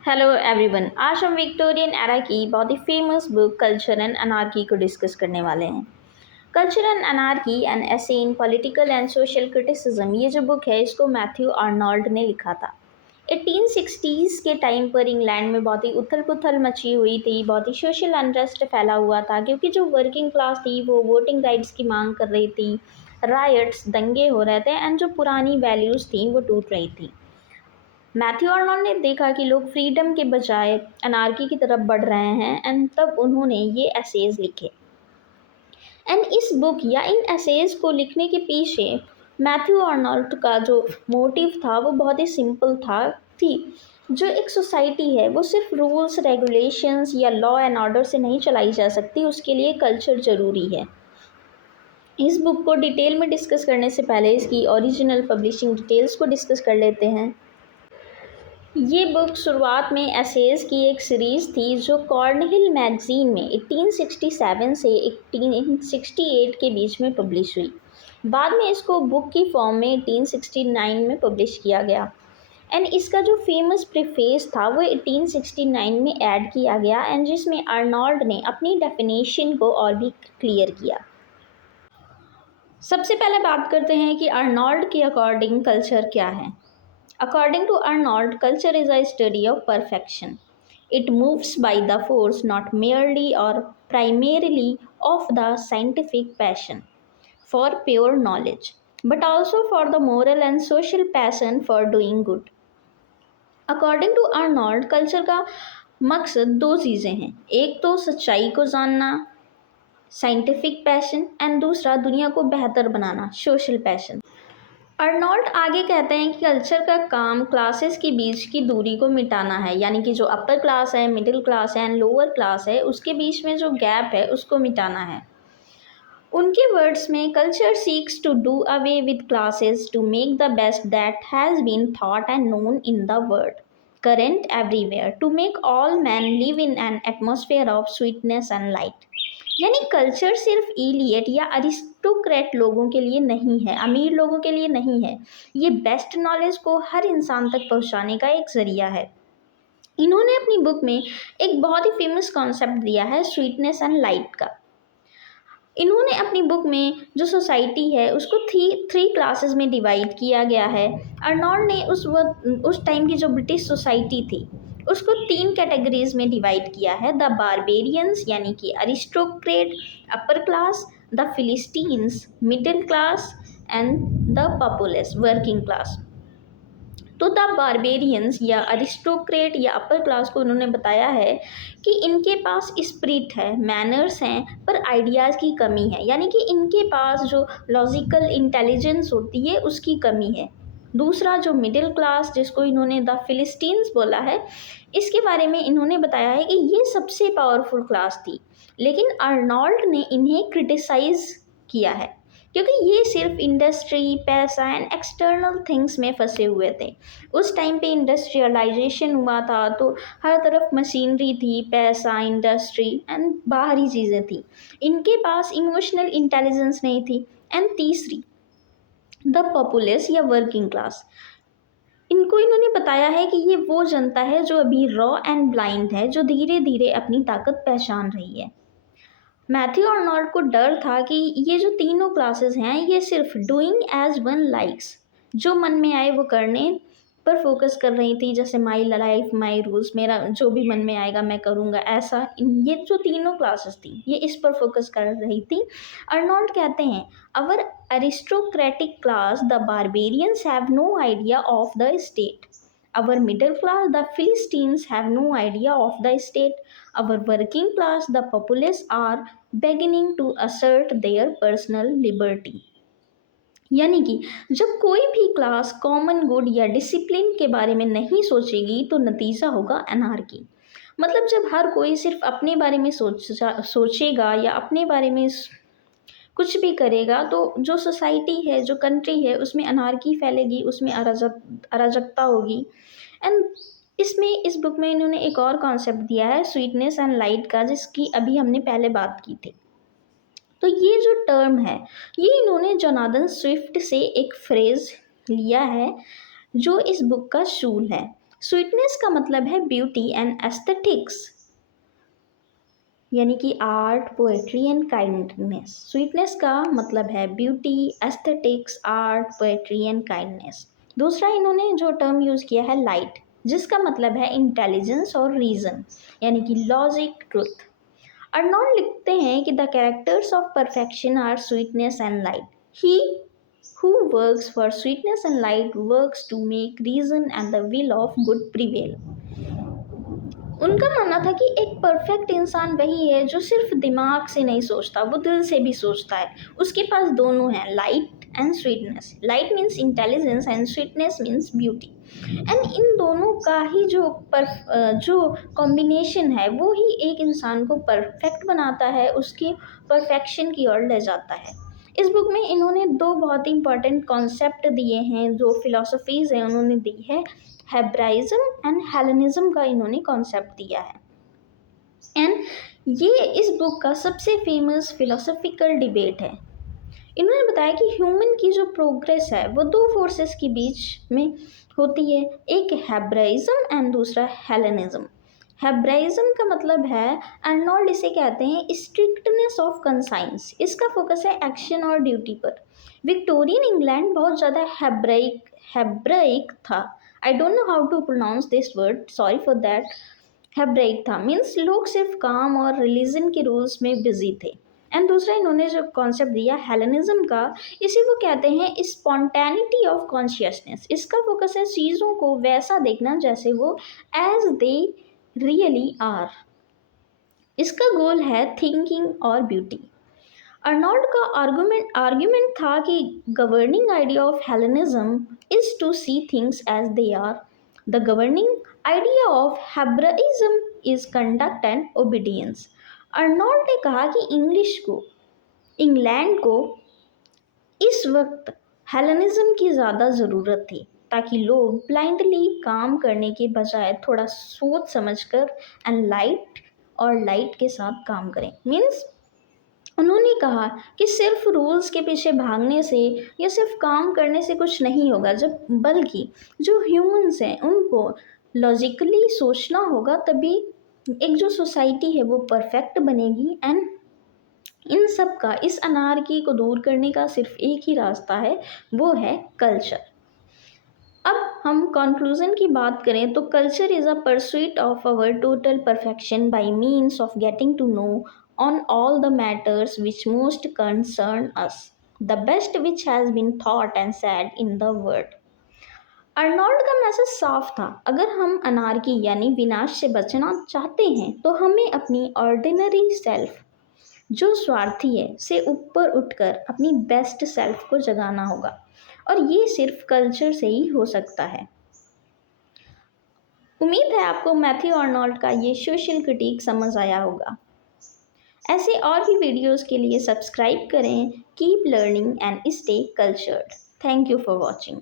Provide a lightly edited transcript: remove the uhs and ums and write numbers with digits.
Hello everyone. आज हम Victorian era की बहुत ही famous book culture and anarchy को डिस्कस करने वाले हैं। Culture and anarchy and essays in political and social criticism, ये जो बुक है इसको मैथ्यू आर्नोल्ड ने लिखा था। 1860s के टाइम पर इंग्लैंड में बहुत ही उथल पुथल मची हुई थी, बहुत ही सोशल अनरेस्ट फैला हुआ था क्योंकि जो वर्किंग क्लास थी वो वोटिंग राइट्स की मांग कर रही थी। रायट्स, दंगे हो रहे थे एंड जो पुरानी वैल्यूज़ थी वो टूट रही थी। मैथ्यू आर्नोल्ड ने देखा कि लोग फ्रीडम के बजाय अनार्की की तरफ बढ़ रहे हैं एंड तब उन्होंने ये एसेज लिखे। एंड इस बुक या इन एसेज को लिखने के पीछे मैथ्यू आर्नोल्ड का जो मोटिव था वो बहुत ही सिंपल था कि जो एक सोसाइटी है वो सिर्फ रूल्स रेगुलेशंस या लॉ एंड ऑर्डर से नहीं चलाई जा सकती, उसके लिए कल्चर ज़रूरी है। इस बुक को डिटेल में डिस्कस करने से पहले इसकी ओरिजिनल पब्लिशिंग डिटेल्स को डिस्कस कर लेते हैं। ये बुक शुरुआत में एसेज की एक सीरीज़ थी जो कॉर्नहिल मैगज़ीन में 1867 से 1868 के बीच में पब्लिश हुई। बाद में इसको बुक की फॉर्म में 1869 में पब्लिश किया गया एंड इसका जो फेमस प्रीफेस था वो 1869 में ऐड किया गया एंड जिसमें आर्नोल्ड ने अपनी डेफिनेशन को और भी क्लियर किया। सबसे पहले बात करते हैं कि आर्नोल्ड के अकॉर्डिंग कल्चर क्या है। According to Arnold, culture is a study of perfection. It moves by the force not merely or primarily of the scientific passion for pure knowledge, but also for the moral and social passion for doing good. According to Arnold, culture का मकसद दो चीज़ें हैं, एक तो सच्चाई को जानना साइंटिफिक पैशन एंड दूसरा दुनिया को बेहतर बनाना सोशल पैशन। अर्नोल्ड आगे कहते हैं कि कल्चर का काम क्लासेस के बीच की दूरी को मिटाना है, यानी कि जो अपर क्लास है, मिडिल क्लास है एंड लोअर क्लास है उसके बीच में जो गैप है उसको मिटाना है। उनके वर्ड्स में culture seeks to do away with classes to make the best that has been thought and known in the world current everywhere to make all man live in an atmosphere of sweetness and light. यानी culture सिर्फ elite या aristocrat लोगों के लिए नहीं है, अमीर लोगों के लिए नहीं है, ये बेस्ट नॉलेज को हर इंसान तक पहुंचाने का एक ज़रिया है। इन्होंने अपनी बुक में एक बहुत ही फेमस कॉन्सेप्ट दिया है स्वीटनेस एंड लाइट का। इन्होंने अपनी बुक में जो सोसाइटी है उसको थ्री क्लासेस में डिवाइड किया गया है। अर्नोल्ड ने उस टाइम की जो ब्रिटिश सोसाइटी थी उसको तीन कैटेगरीज में डिवाइड किया है। द बारबेरियंस यानी कि aristocrat upper class, the philistines middle class and the populace working class. तो द बारबेरियंस या अरिस्टोक्रेट या अपर क्लास को उन्होंने बताया है कि इनके पास स्पिरिट है, मैनर्स हैं, पर आइडियाज़ की कमी है, यानी कि इनके पास जो लॉजिकल इंटेलिजेंस होती है उसकी कमी है। दूसरा जो मिडिल क्लास जिसको इन्होंने द फिलिस्टीन्स बोला है, इसके बारे में इन्होंने बताया है कि ये सबसे पावरफुल क्लास थी, लेकिन आर्नोल्ड ने इन्हें क्रिटिसाइज़ किया है क्योंकि ये सिर्फ इंडस्ट्री, पैसा एंड एक्सटर्नल थिंग्स में फंसे हुए थे। उस टाइम पे इंडस्ट्रियलाइजेशन हुआ था तो हर तरफ मशीनरी थी, पैसा, इंडस्ट्री एंड बाहरी चीज़ें थी। इनके पास इमोशनल इंटेलिजेंस नहीं थी। एंड तीसरी द पॉपुलस या वर्किंग क्लास, इनको इन्होंने बताया है कि ये वो जनता है जो अभी रॉ एंड ब्लाइंड है, जो धीरे धीरे अपनी ताकत पहचान रही है। मैथ्यू आर्नोल्ड को डर था कि ये जो तीनों क्लासेस हैं ये सिर्फ डूइंग एज वन लाइक्स, जो मन में आए वो करने पर फोकस कर रही थी, जैसे माई लाइफ माई रूल्स, मेरा जो भी मन में आएगा मैं करूँगा, ऐसा ये जो तीनों क्लासेस थी ये इस पर फोकस कर रही थी। आर्नोल्ड कहते हैं our aristocratic class the barbarians have no idea of the state, our middle class the Philistines have no idea of the state, our working class the populace are beginning to assert their personal liberty। यानी कि जब कोई भी class common good या discipline के बारे में नहीं सोचेगी तो नतीजा होगा अनार्की। मतलब जब हर कोई सिर्फ अपने बारे में सोचेगा या अपने बारे में कुछ भी करेगा तो जो सोसाइटी है, जो कंट्री है, उसमें अनार्की फैलेगी, उसमें अराजकता होगी। एंड इसमें इस बुक में इन्होंने एक और कॉन्सेप्ट दिया है स्वीटनेस एंड लाइट का, जिसकी अभी हमने पहले बात की थी। तो ये जो टर्म है ये इन्होंने जोनाथन स्विफ्ट से एक फ्रेज लिया है जो इस बुक का शूल है। स्वीटनेस का मतलब है ब्यूटी एंड एस्थेटिक्स, यानी कि art, poetry and kindness. Sweetness का मतलब है beauty, aesthetics, art, poetry and kindness. दूसरा इन्होंने जो टर्म यूज़ किया है लाइट, जिसका मतलब है इंटेलिजेंस और रीज़न, यानी कि लॉजिक, ट्रुथ। अर्नोल्ड लिखते हैं कि the characters of perfection are sweetness and light. He who works for sweetness and light works to make reason and the will of good prevail। उनका मानना था कि एक परफेक्ट इंसान वही है जो सिर्फ दिमाग से नहीं सोचता, वो दिल से भी सोचता है। उसके पास दोनों हैं, light and sweetness. Light means intelligence and sweetness means beauty. And in दोनों का ही जो कॉम्बिनेशन है वो ही एक इंसान को परफेक्ट बनाता है, उसकी परफेक्शन की ओर ले जाता है। इस बुक में इन्होंने दो बहुत ही इंपॉर्टेंट कॉन्सेप्ट दिए हैं, जो फिलोसफीज़ हैं उन्होंने दी है। हेब्राइज्म एंड हेलेनिज्म का इन्होंने कॉन्सेप्ट दिया है। एंड ये इस बुक का सबसे फेमस फिलोसफिकल डिबेट है। इन्होंने बताया कि ह्यूमन की जो प्रोग्रेस है वो दो फोर्सेस के बीच में होती है, एक हेब्राइज्म एंड दूसरा हेलेनिज्म। हेब्राइज्म का मतलब है, अर्नोल्ड इसे कहते हैं स्ट्रिक्टनेस ऑफ कंसाइंस। इसका फोकस है एक्शन और ड्यूटी पर। विक्टोरियन इंग्लैंड बहुत ज़्यादा हेब्राइक था। I don't know how to pronounce this word, sorry for that. Hebraic था मीन्स लोग सिर्फ काम और रिलीजन के रूल्स में बिजी थे। एंड दूसरा इन्होंने जो कॉन्सेप्ट दिया हेलेनिज्म का, इसे वो कहते हैं स्पॉन्टेनिटी ऑफ कॉन्शियसनेस। इसका फोकस है चीज़ों को वैसा देखना जैसे वो एज दे रियली आर। इसका गोल है थिंकिंग और ब्यूटी। अर्नोल्ड का आर्ग्यूमेंट था कि governing idea of Hellenism is to see things as they are. The governing idea of Hebraism is conduct and obedience. Arnold ने कहा कि इंग्लैंड को इस वक्त हेलेनिज्म की ज़्यादा ज़रूरत थी, ताकि लोग ब्लाइंडली काम करने के बजाय थोड़ा सोच समझकर एंड लाइट के साथ काम करें। मीन्स उन्होंने कहा कि सिर्फ रूल्स के पीछे भागने से या सिर्फ काम करने से कुछ नहीं होगा, जब बल्कि जो ह्यूमंस हैं उनको लॉजिकली सोचना होगा, तभी एक जो सोसाइटी है वो परफेक्ट बनेगी। एंड इन सब का, इस अनार्की को दूर करने का सिर्फ एक ही रास्ता है, वो है कल्चर। अब हम कंक्लूजन की बात करें तो culture is a pursuit of our total perfection by means of getting to know on all the matters which most concern us, the best which has been thought and said in the world. Arnold का message साफ था, अगर हम anarchy यानी विनाश से बचना चाहते हैं तो हमें अपनी ऑर्डिनरी सेल्फ जो स्वार्थी है से ऊपर उठकर अपनी बेस्ट सेल्फ को जगाना होगा, और ये सिर्फ कल्चर से ही हो सकता है। उम्मीद है आपको मैथ्यू अर्नोल्ड का ये सोशल क्रिटिक समझ आया होगा। ऐसे और भी वीडियोस के लिए सब्सक्राइब करें। Keep learning and stay cultured. Thank you for watching.